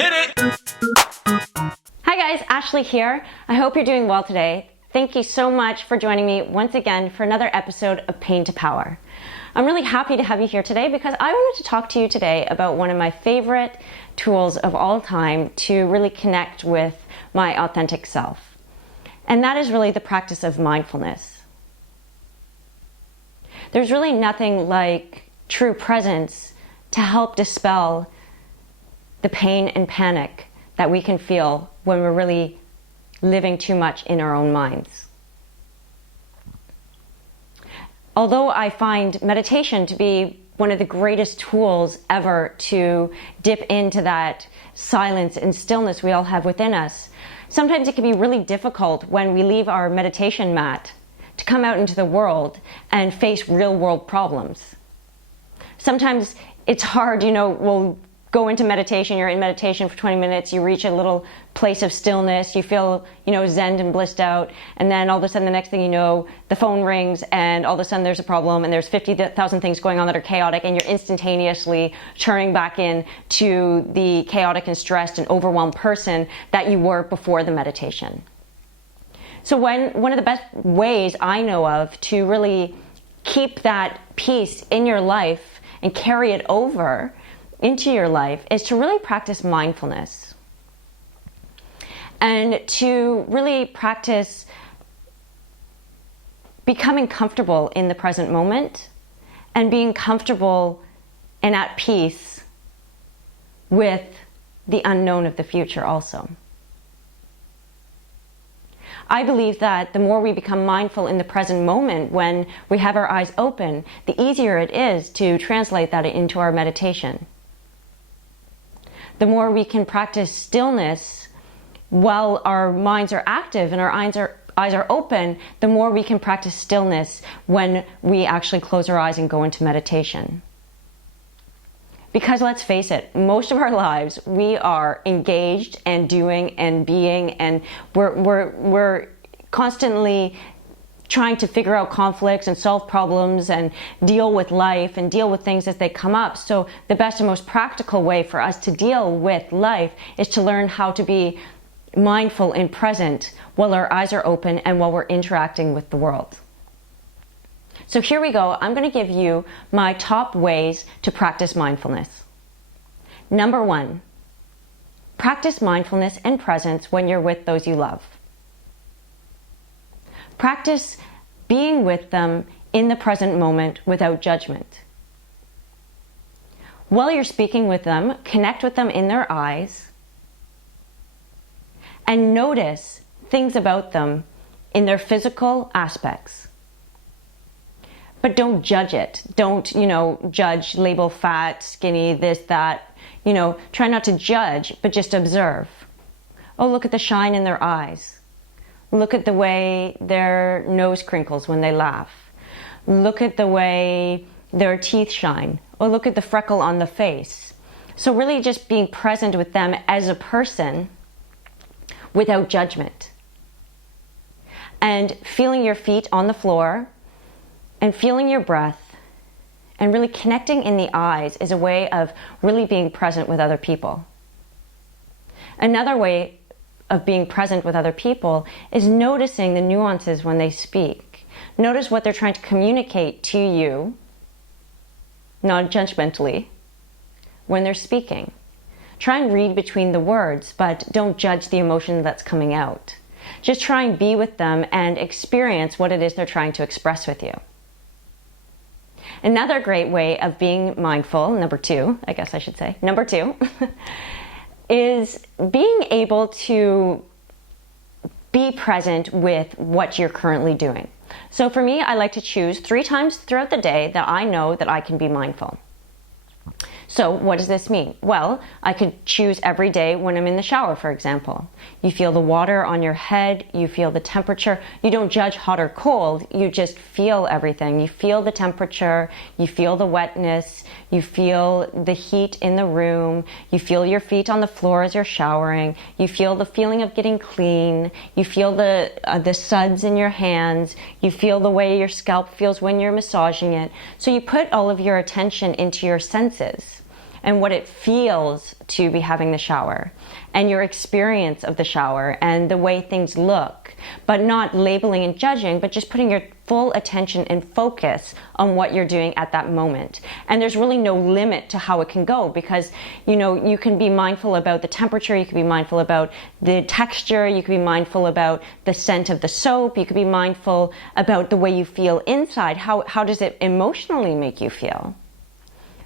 Hit it! Hi guys, Ashley here. I hope you're doing well today. Thank you so much for joining me once again for another episode of Pain to Power. I'm really happy to have you here today because I wanted to talk to you today about one of my favorite tools of all time to really connect with my authentic self. And that is really the practice of mindfulness. There's really nothing like true presence to help dispel the pain and panic that we can feel when we're really living too much in our own minds. Although I find meditation to be one of the greatest tools ever to dip into that silence and stillness we all have within us, sometimes it can be really difficult when we leave our meditation mat to come out into the world and face real world problems. Sometimes it's hard, we'll go into meditation, you're in meditation for 20 minutes, you reach a little place of stillness, you feel, zen and blissed out, and then all of a sudden the next thing you know, the phone rings and all of a sudden there's a problem and there's 50,000 things going on that are chaotic and you're instantaneously turning back in to the chaotic and stressed and overwhelmed person that you were before the meditation. So one of the best ways I know of to really keep that peace in your life and carry it over into your life is to really practice mindfulness and to really practice becoming comfortable in the present moment and being comfortable and at peace with the unknown of the future also. I believe that the more we become mindful in the present moment when we have our eyes open, the easier it is to translate that into our meditation. The more we can practice stillness while our minds are active and our eyes are open, the more we can practice stillness when we actually close our eyes and go into meditation. Because let's face it, most of our lives we are engaged and doing and being, and we're constantly trying to figure out conflicts and solve problems and deal with life and deal with things as they come up. So the best and most practical way for us to deal with life is to learn how to be mindful and present while our eyes are open and while we're interacting with the world. So here we go. I'm going to give you my top ways to practice mindfulness. Number 1, practice mindfulness and presence when you're with those you love. Practice being with them in the present moment without judgment. While you're speaking with them, connect with them in their eyes and notice things about them in their physical aspects. But don't judge it. Don't, judge, label fat, skinny, this, that. Try not to judge, but just observe. Oh, look at the shine in their eyes. Look at the way their nose crinkles when they laugh. Look at the way their teeth shine. Or look at the freckle on the face. So really just being present with them as a person without judgment. And feeling your feet on the floor and feeling your breath and really connecting in the eyes is a way of really being present with other people. Another way of being present with other people is noticing the nuances when they speak. Notice what they're trying to communicate to you, non-judgmentally, when they're speaking. Try and read between the words, but don't judge the emotion that's coming out. Just try and be with them and experience what it is they're trying to express with you. Another great way of being mindful, number 2, is being able to be present with what you're currently doing. So for me, I like to choose 3 times throughout the day that I know that I can be mindful. So what does this mean? Well, I could choose every day when I'm in the shower, for example. You feel the water on your head, you feel the temperature. You don't judge hot or cold, you just feel everything. You feel the temperature, you feel the wetness, you feel the heat in the room, you feel your feet on the floor as you're showering, you feel the feeling of getting clean, you feel the suds in your hands, you feel the way your scalp feels when you're massaging it. So you put all of your attention into your senses. and what it feels to be having the shower, and your experience of the shower and the way things look, but not labeling and judging, but just putting your full attention and focus on what you're doing at that moment. And there's really no limit to how it can go, because you can be mindful about the temperature, you can be mindful about the texture, you can be mindful about the scent of the soap, you could be mindful about the way you feel inside. How does it emotionally make you feel?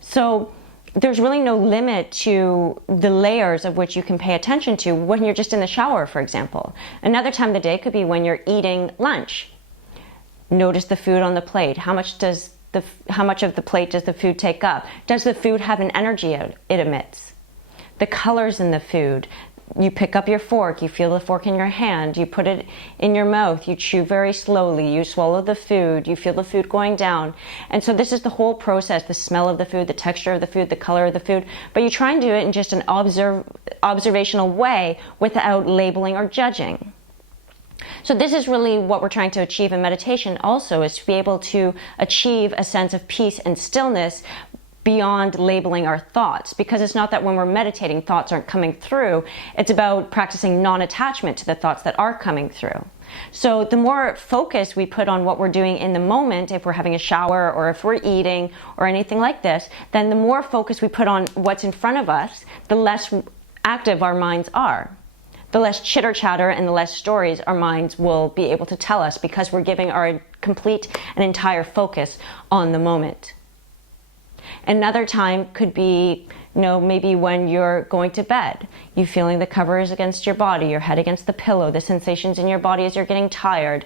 So there's really no limit to the layers of which you can pay attention to when you're just in the shower, for example. Another time of the day could be when you're eating lunch. Notice the food on the plate. How much of the plate does the food take up? Does the food have an energy it emits? The colors in the food. You pick up your fork, you feel the fork in your hand, you put it in your mouth, you chew very slowly, you swallow the food, you feel the food going down. And so this is the whole process, the smell of the food, the texture of the food, the color of the food, but you try and do it in just an observational way without labeling or judging. So this is really what we're trying to achieve in meditation also, is to be able to achieve a sense of peace and stillness beyond labeling our thoughts, because it's not that when we're meditating thoughts aren't coming through, it's about practicing non-attachment to the thoughts that are coming through. So the more focus we put on what we're doing in the moment, if we're having a shower or if we're eating or anything like this, then the more focus we put on what's in front of us, the less active our minds are. The less chitter chatter and the less stories our minds will be able to tell us, because we're giving our complete and entire focus on the moment. Another time could be, maybe when you're going to bed, you feeling the covers against your body, your head against the pillow, the sensations in your body as you're getting tired,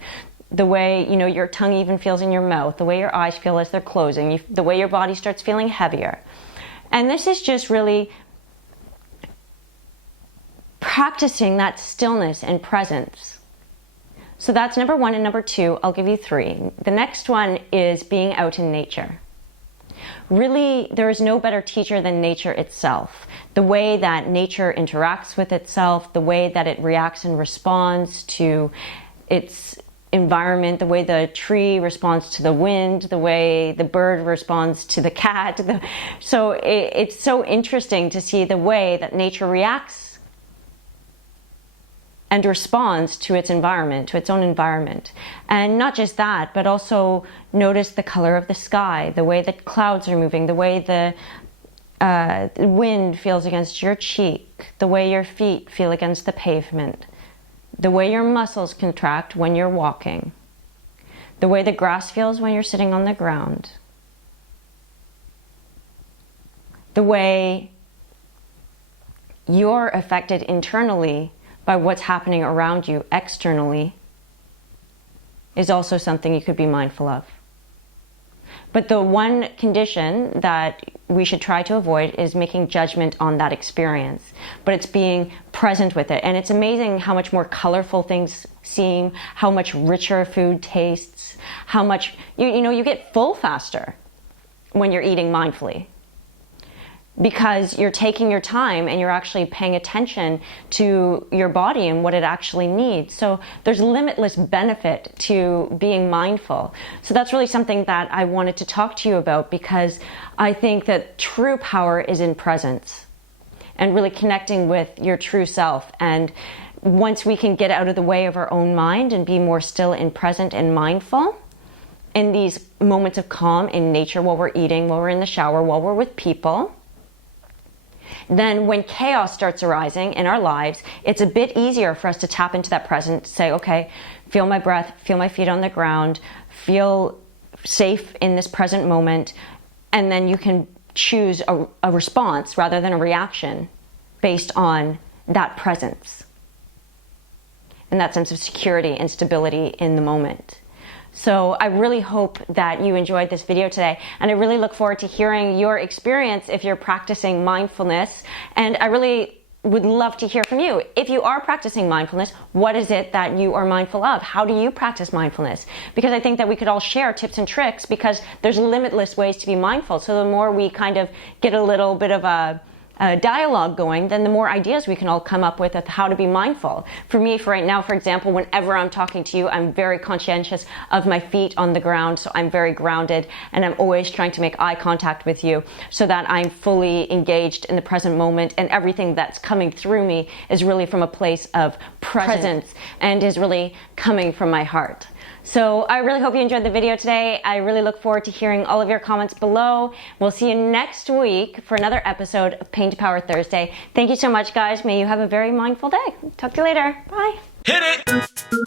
the way, your tongue even feels in your mouth, the way your eyes feel as they're closing, the way your body starts feeling heavier. And this is just really practicing that stillness and presence. So that's number 1, and number 2, I'll give you 3. The next one is being out in nature. Really, there is no better teacher than nature itself. The way that nature interacts with itself, the way that it reacts and responds to its environment, the way the tree responds to the wind, the way the bird responds to the cat. So it's so interesting to see the way that nature reacts and responds to its environment, to its own environment. And not just that, but also notice the color of the sky, the way that clouds are moving, the way the wind feels against your cheek, the way your feet feel against the pavement, the way your muscles contract when you're walking, the way the grass feels when you're sitting on the ground, the way you're affected internally by what's happening around you externally is also something you could be mindful of. But the one condition that we should try to avoid is making judgment on that experience. But it's being present with it. And it's amazing how much more colorful things seem, how much richer food tastes, how much, you get full faster when you're eating mindfully, because you're taking your time and you're actually paying attention to your body and what it actually needs. So there's limitless benefit to being mindful. So that's really something that I wanted to talk to you about, because I think that true power is in presence and really connecting with your true self. And once we can get out of the way of our own mind and be more still and present and mindful in these moments of calm in nature, while we're eating, while we're in the shower, while we're with people, then when chaos starts arising in our lives, it's a bit easier for us to tap into that present, say, okay, feel my breath, feel my feet on the ground, feel safe in this present moment, and then you can choose a response rather than a reaction based on that presence and that sense of security and stability in the moment. So I really hope that you enjoyed this video today, and I really look forward to hearing your experience if you're practicing mindfulness. And I really would love to hear from you. If you are practicing mindfulness, what is it that you are mindful of? How do you practice mindfulness? Because I think that we could all share tips and tricks, because there's limitless ways to be mindful. So the more we kind of get a little bit of a dialogue going, then the more ideas we can all come up with of how to be mindful. For me, for right now, for example, whenever I'm talking to you, I'm very conscientious of my feet on the ground, so I'm very grounded, and I'm always trying to make eye contact with you so that I'm fully engaged in the present moment, and everything that's coming through me is really from a place of presence and is really coming from my heart. So I really hope you enjoyed the video today. I really look forward to hearing all of your comments below. We'll see you next week for another episode of Pain to Power Thursday. Thank you so much, guys. May you have a very mindful day. Talk to you later. Bye. Hit it!